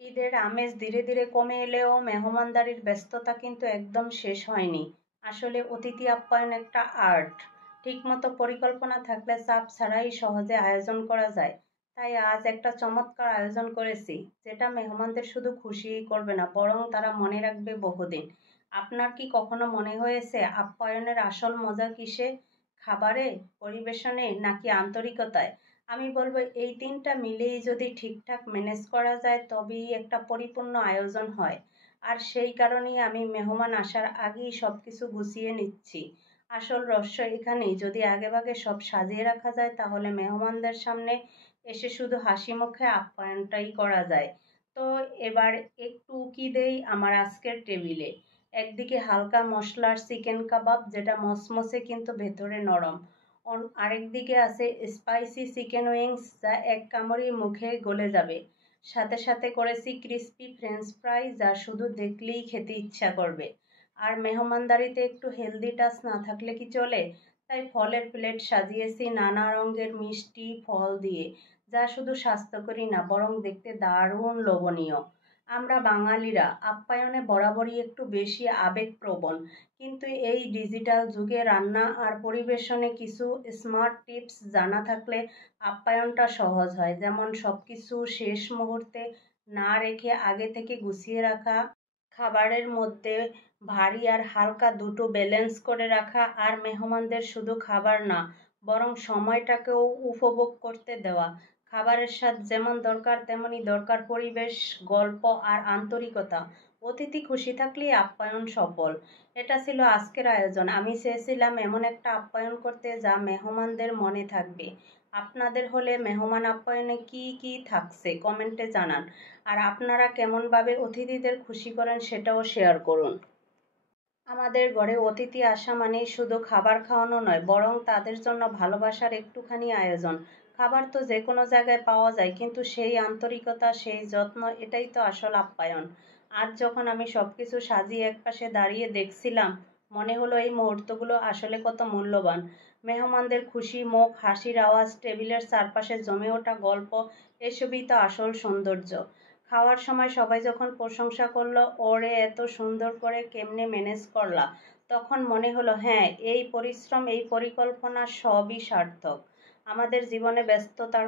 ঈদের আমেজ ধীরে ধীরে কমে এলেও মেহমানদারির ব্যস্ততা কিন্তু একদম শেষ হয়নি। আসলে অতিথি আপ্যায়ন একটা আর্ট। ঠিকমতো পরিকল্পনা থাকলে চাপ ছাড়াই সহজে আয়োজন করা যায়। তাই আজ একটা চমৎকার আয়োজন করেছি, যেটা মেহমানদের শুধু খুশিই করবে না, বরং তারা মনে রাখবে বহুদিন। আপনার কি কখনো মনে হয়েছে আপ্যায়নের আসল মজা কিসে? খাবারে, পরিবেশনে, নাকি আন্তরিকতায়? আমি বলব এই তিনটা মিলেই যদি ঠিকঠাক ম্যানেজ করা যায় তবেই একটা পরিপূর্ণ আয়োজন হয়। আর সেই কারণেই আমি মেহমান আসার আগেই সবকিছু গুছিয়ে নিচ্ছি। আসল রহস্য এখানেই, যদি আগেভাগে সব সাজিয়ে রাখা যায় তাহলে মেহমানদের সামনে এসে শুধু হাসি মুখে আপ্যায়নটাই করা যায়। তো এবার একটু উকি দেই আমার আজকের টেবিলে। একদিকে হালকা মশলার চিকেন কাবাব, যেটা মসমসে কিন্তু ভেতরে নরম। আরেকদিকে আছে স্পাইসি চিকেন উইংস, যা এক কামড়েই মুখে গলে যাবে। সাথে সাথে করেছি ক্রিস্পি ফ্রেঞ্চ ফ্রাই, যা শুধু দেখলেই খেতে ইচ্ছা করবে। আর মেহমানদারিতে একটু হেলদি টাচ না থাকলে কি চলে? তাই ফলের প্লেট সাজিয়েছি নানা রঙের মিষ্টি ফল দিয়ে, যা শুধু স্বাস্থ্যকরী না, বরং দেখতে দারুণ লোভনীয়। আমরা বাঙালিরা আপ্যায়নে বরাবরই একটু বেশি আবেগপ্রবণ, কিন্তু এই ডিজিটাল যুগে রান্না আর পরিবেশনে কিছু স্মার্ট টিপস জানা থাকলে আপ্যায়নটা সহজ হয়। যেমন সবকিছু শেষ মুহূর্তে না রেখে আগে থেকে গুছিয়ে রাখা, খাবারের মধ্যে ভারী আর হালকা দুটো ব্যালেন্স করে রাখা, আর মেহমানদের শুধু খাবার না, বরং সময়টাকেও উপভোগ করতে দেওয়া। খাবারের স্বাদ যেমন দরকার তেমনই দরকার পরিবেশ, গল্প আর আন্তরিকতা। অতিথি খুশি থাকলেই আপ্যায়ন সফল। এটা ছিল আজকের আয়োজন। আমি চেয়েছিলাম এমন একটা আপ্যায়ন করতে যা মেহমানদের মনে থাকবে। আপনাদের হলে মেহমান আপ্যায়নে কি কি থাকছে কমেন্টে জানান। আর আপনারা কেমনভাবে অতিথিদের খুশি করেন সেটাও শেয়ার করুন। আমাদের ঘরে অতিথি আসা মানেই শুধু খাবার খাওয়ানো নয়, বরং তাদের জন্য ভালোবাসার একটুখানি আয়োজন। খাবার তো যে কোনো জায়গায় পাওয়া যায়, কিন্তু সেই আন্তরিকতা, সেই যত্ন, এটাই তো আসল আপ্যায়ন। আজ যখন আমি সবকিছু সাজিয়ে একপাশে দাঁড়িয়ে দেখছিলাম, মনে হলো এই মুহূর্তগুলো আসলে কত মূল্যবান। মেহমানদের খুশি মুখ, হাসির আওয়াজ, টেবিলের চারপাশে জমে ওঠা গল্প, এসবই তো আসল সৌন্দর্য। খাওয়ার সময় সবাই যখন প্রশংসা করলো, ওরে এত সুন্দর করে কেমনে ম্যানেজ করলা, তখন মনে হলো হ্যাঁ, এই পরিশ্রম, এই পরিকল্পনা সবই সার্থক। আমাদের জীবনে ব্যস্ততার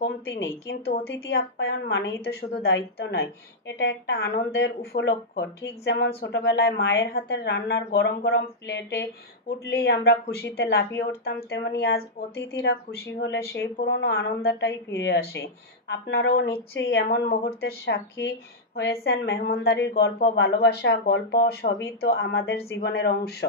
কমতি নেই, কিন্তু অতিথি আপ্যায়ন মানেই তো শুধু দায়িত্ব নয়, এটা একটা আনন্দের উপলক্ষ। ঠিক যেমন ছোটবেলায় মায়ের হাতের রান্নার গরম গরম প্লেটে উঠলেই আমরা খুশিতে লাফিয়ে উঠতাম, তেমনি আজ অতিথিরা খুশি হলে সেই পুরনো আনন্দটাই ফিরে আসে। আপনারাও নিশ্চয়ই এমন মুহূর্তের সাক্ষী হয়েছেন। মেহমানদারির গল্প, ভালোবাসা, গল্প সবই তো আমাদের জীবনের অংশ।